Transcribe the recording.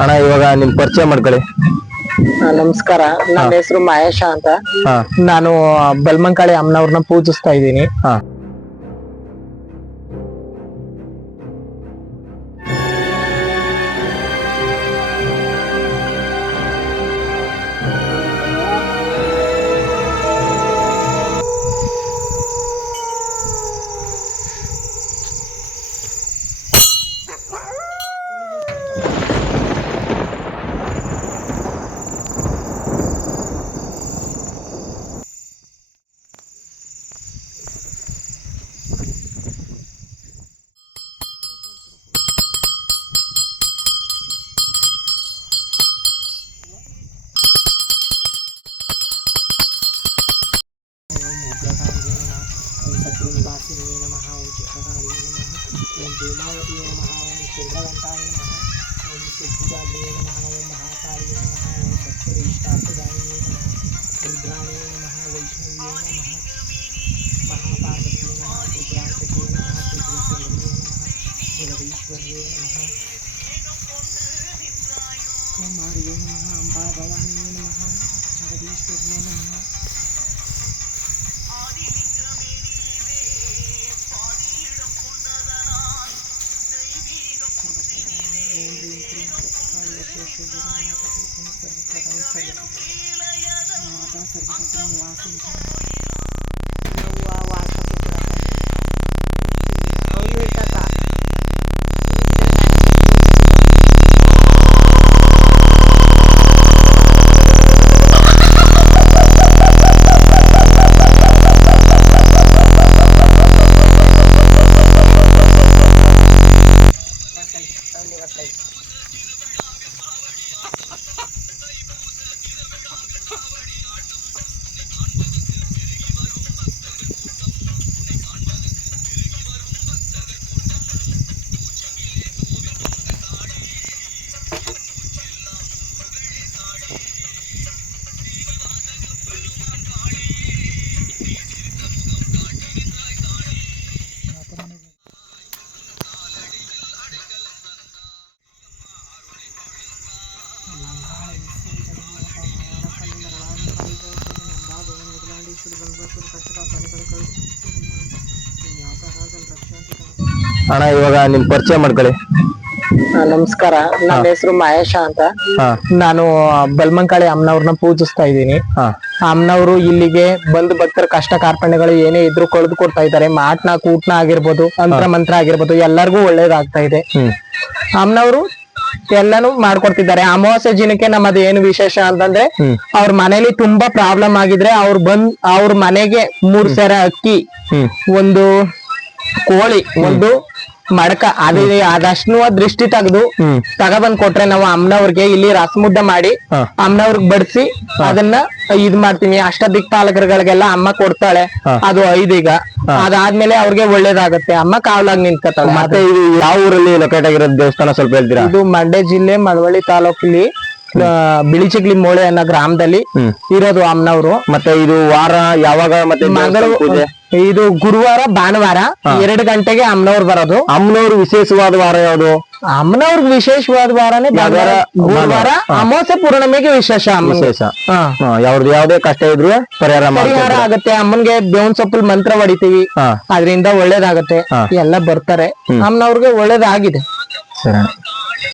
ಅಣ್ಣ ಇವಾಗ ನಿಮ್ ಪರಿಚಯ ಮಾಡ್ಕೊಳ್ಳಿ. ಆ, ನಮಸ್ಕಾರ. ನನ್ನ ಹೆಸರು ಮಹೇಶ ಅಂತ. ಹಾ. ನಾನು ಬಲ್ಮಂಕಾಳಿ ಅಮ್ಮನವ್ರನ್ನ ಪೂಜಿಸ್ತಾ ಇದ್ದೀನಿ. ಹಾ. ओम शत्रु निवासिनी नमः ओम चित्रकाली नमः ओम देवावती नमः ओम चंद्रघंटाय नमः ओम सिद्धिदात्री नमः ओम महाकाली नमः ओम भक्तरेष्टापदाय नमः रुद्राणी नमः वैष्णवी नमः महापार्वती नमः त्रिपुरांतके नमः त्रिपुरेश्वरी नमः भैरवीश्वरी नमः कुमारी नमः अम्बा नमः जगदीश्वरी नमः सर्व सर्व सर्व सर्व ಅಣ್ಣ ಇವಾಗ ನಿಮ್ ಪರಿಚಯ ಮಾಡ್ಕೊಳ್ಳಿ. ನಮಸ್ಕಾರ. ನನ್ನ ಹೆಸರು ಮಹೇಶ ಅಂತ. ನಾನು ಬಲ್ಮಂಕಾಳಿ ಅಮ್ಮನವ್ರನ್ನ ಪೂಜಿಸ್ತಾ ಇದ್ದೀನಿ. ಅಮ್ಮನವರು ಇಲ್ಲಿಗೆ ಬಂದು ಭಕ್ತರ ಕಷ್ಟ ಕಾರ್ಪಣ್ಯಗಳು ಏನೇ ಇದ್ರು ಕಳೆದು ಕೊಡ್ತಾ ಇದ್ದಾರೆ. ಮಾಟ್ನ ಕೂಟ್ನ ಆಗಿರ್ಬೋದು ತಂತ್ರ ಮಂತ್ರ ಆಗಿರ್ಬೋದು ಎಲ್ಲರಿಗೂ ಒಳ್ಳೇದಾಗ್ತಾ ಇದೆ. ಅಮ್ಮನವರು ಎಲ್ಲಾನು ಮಾಡ್ಕೊಡ್ತಿದ್ದಾರೆ. ಅಮಾವಾಸ್ಯ ದಿನಕ್ಕೆ ನಮ್ಮದು ಏನು ವಿಶೇಷ ಅಂತಂದ್ರೆ. ಅವ್ರ ಮನೇಲಿ ತುಂಬಾ ಪ್ರಾಬ್ಲಮ್ ಆಗಿದ್ರೆ ಅವ್ರು ಬಂದ್ ಅವ್ರ ಮನೆಗೆ ಮೂರ್ ಸರ ಅಕ್ಕಿ ಒಂದು ಕೋಳಿ ಒಂದು ಮಡಕ. ಅದೇ ಅದಷ್ಟು ದೃಷ್ಟಿ ತೆಗೆದು ತಗ ತಗೊಬಂದ್ ಕೊಟ್ರೆ ನಾವು ಅಮ್ಮನವ್ರಿಗೆ ಇಲ್ಲಿ ರಸಮುದ್ದ ಮಾಡಿ. ಅಮ್ಮನವ್ರಿಗೆ ಬಡಿಸಿ ಅದನ್ನ ಇದ್ ಮಾಡ್ತೀನಿ ಅಷ್ಟ ದಿಕ್ಪಾಲಕರುಗಳಿಗೆಲ್ಲ ಅಮ್ಮ ಕೊಡ್ತಾಳೆ. ಅದು ಐದೀಗ. ಅದಾದ್ಮೇಲೆ ಅವ್ರಿಗೆ ಒಳ್ಳೇದಾಗತ್ತೆ. ಅಮ್ಮ ಕಾವಲಾಗಿ ನಿಂತ್ಕೊತಾಳೆ. ಮತ್ತೆ ಇದು ಯಾವ ಊರಲ್ಲಿ ಲೊಕೇಟ್ ಆಗಿರೋ ದೇವಸ್ಥಾನ ಸ್ವಲ್ಪ ಹೇಳ್ತೀರಾ? ಇದು ಮಂಡ್ಯ ಜಿಲ್ಲೆ ಮಳವಳ್ಳಿ ತಾಲೂಕಲ್ಲಿ ಆ, ಬಿಳಿಚಿಗ್ಲಿ ಮೋಳೆ ಅನ್ನೋ ಗ್ರಾಮದಲ್ಲಿ ಇರೋದು ಅಮ್ಮನವರು ಮತ್ತೆ ಇದು ವಾರ ಯಾವಾಗ ಮತ್ತೆ ಇದು ಗುರುವಾರ ಭಾನುವಾರ ಎರಡು ಗಂಟೆಗೆ ಅಮ್ಮನವ್ರು ಬರೋದು. ಅಮ್ಮನವ್ರು ವಿಶೇಷವಾದ ವಾರ ಯಾವುದು? ಅಮ್ಮನವ್ರಿಗೆ ವಿಶೇಷವಾದ ವಾರನೇ ಭಾನುವಾರ. ಗುರುವಾರ ಅಮಾವಾಸ್ಯ ಪೂರ್ಣಿಮೆಗೆ ವಿಶೇಷ. ವಿಶೇಷ. ಯಾವ್ದು ಯಾವ್ದೇ ಕಷ್ಟ ಇದ್ರು ಪರಿಹಾರ ಪರಿಹಾರ ಆಗುತ್ತೆ. ಅಮ್ಮನ್ಗೆ ಬೇವನ್ ಸೊಪ್ಪಲ್ ಮಂತ್ರ ಹೊಡಿತೀವಿ. ಅದರಿಂದ ಒಳ್ಳೇದಾಗತ್ತೆ. ಎಲ್ಲ ಬರ್ತಾರೆ. ಅಮ್ಮನವ್ರಿಗೆ ಒಳ್ಳೇದಾಗಿದೆ. ಸರಿ.